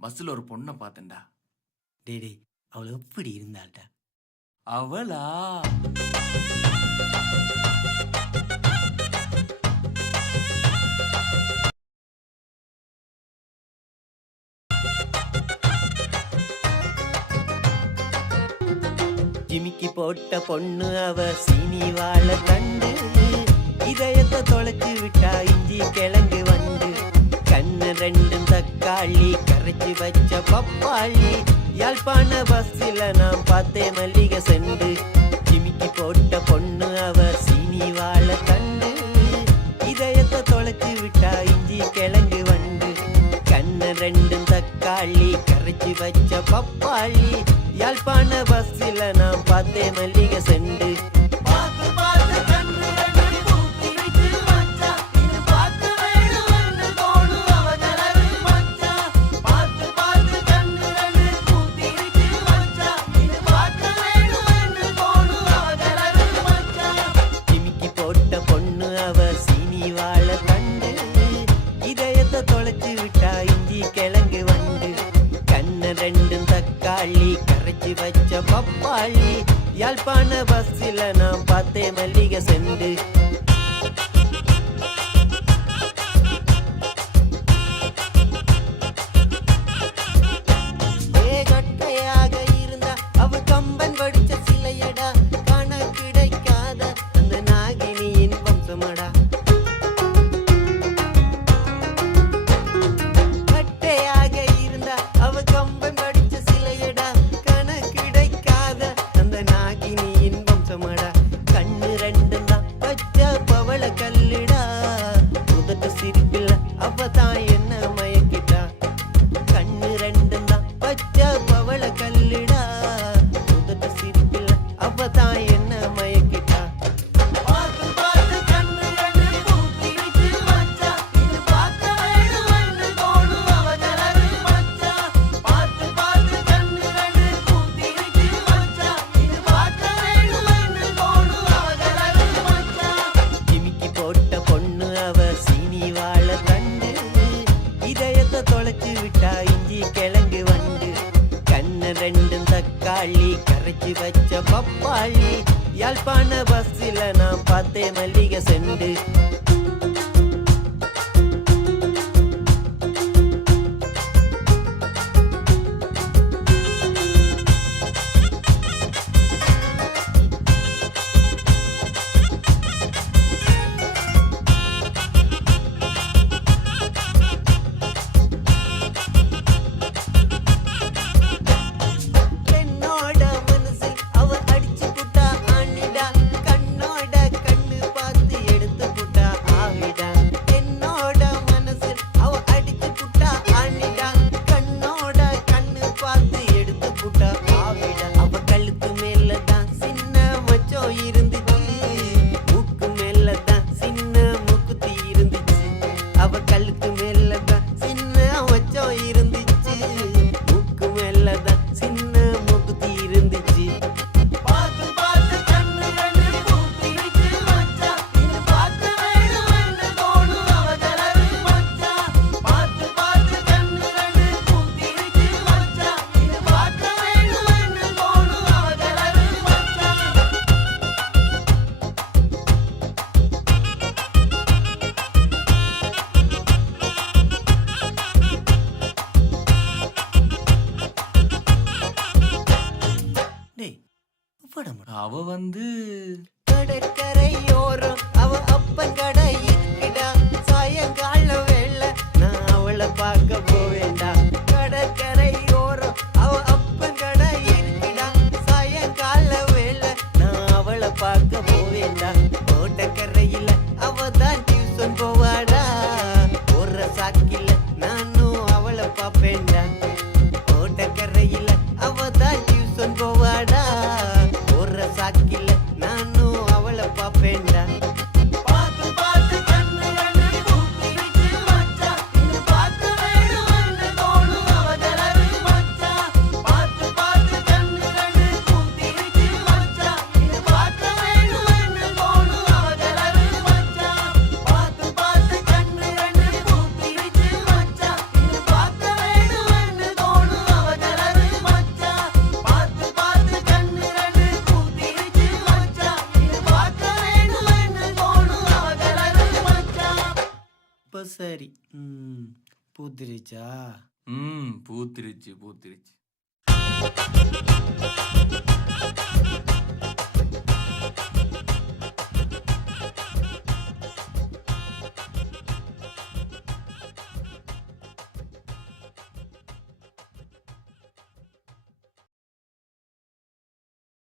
பஸ்ல ஒரு பொண்ணை பார்த்தேன்டா. டேய் அவள் எப்படி இருந்தாள்டா? அவளா? ஜிமிக்கி போட்ட பொண்ணு அவ சீனி வாழ தண்டு, இதயத்தை தொலைச்சு விட்டா இஞ்சி கிழங்கு வண்டு. கண்ணு ரெண்டும் தக்காளி கரைச்சி வச்ச பப்பாளி, யாழ்ப்பாண பஸ்ஸில் நான் பார்த்தேன் மல்லிகை செண்டு. ஜிமிக்கி போட்ட பொண்ணு அவ சீனி வாழ தண்டு, இதயத்தை தொலைச்சு விட்டா இஞ்சி கிழங்கு வண்டு. கண்ணு ரெண்டும் தக்காளி கரைச்சி வச்ச பப்பாளி, யாழ்ப்பாண பஸ்ஸில் நான் பார்த்தேன் மல்லிகை செண்டு. ஜிமிக்கி போட்ட பொண்ணு அவ சீனி வாழ தண்டு, இதயத்தை தொலைச்சு விட்டா இஞ்சி கிழங்கு வண்டு. கண்ணு ரெண்டும் தக்காளி கரைச்சி வச்ச பப்பாளி, யாழ்ப்பாண பஸ்ஸில் நான் பார்த்தேன் மல்லிகை செண்டு. கட்டையாக இருந்தா அவ கம்பன் படிச்ச சிலையடா, காண கிடைக்காத அந்த நாகினியின் வம்சமடா. கட்டையாக இருந்தா அவ கம்பன் படிச்ச சிலையடா, காண கிடைக்காத அந்த நாகினியின் வம்சமடா. கண்ணு ரெண்டும் தான் பச்சை பவள கல்லுடா, உதட்டு சிரிப்பில் அவ தான் என்ன மயக்கிட்டா. கண்ணு ரெண்டும் தான் பச்சை பவள கல்லுடா, உதட்டு சிரிப்பில் அவ தான் என்ன மயக்கிட்டா. ஜிமிக்கி போட்ட பொண்ணு அவ சீனி வாழ தண்டு, இதயத்தை தொலைச்சு விட்டா இஞ்சி கிழங்கு வண்டு. கண்ணு ரெண்டும் தக்காளி கரைச்சி வச்ச பப்பாளி, யாழ்ப்பாண பஸ்ஸில் நான் பார்த்தேன் மல்லிகை செண்டு. என்னோட மனசில் அவ அடிச்சு புட்டா ஆணிடா, கண்ணோட கண்ணு பார்த்து எடுத்து புட்டா ஆவிடா. என்னோட மனசில் அவ அடிச்சு புட்டா ஆணிடா, கண்ணோட கண்ணு பார்த்து எடுத்து புட்டா ஆவிடா. அவ கழுத்து மேல தான் சின்ன மச்சம் இருந்துச்சு, மூக்கு மேல தான் சின்ன மூக்குத்தி இருந்துச்சு. அவ கழுத்து மேல தான் சின்ன மச்சம் இருந்துச்சு, மூக்கு மேல தான் சின்ன மூக்குத்தி இருந்துச்சு. டேய் அவ வந்து கடற்கரையோரம் அவ அப்பன் கடை இருக்குடா, சாயங்கால வேளை நான் அவளை பார்க்க போவேண்டா. கடற்கரையோரம் அவ அப்பன் கடை இருக்குடா, சாயங்கால வேளை நான் அவளை பார்க்க போவேண்டா. ஓட்டக்கரையில அவ தான் டியூஷன் போவாடா, ஒரு சாக்கில நானும் அவளை பார்ப்பேன்டா. ஓட்டக்கரையில அவ தான் டியூஷன் போவாடா, ஒரு சாக்கில சரி. பூத்திருச்சா? பூத்திருச்சு பூத்திருச்சு.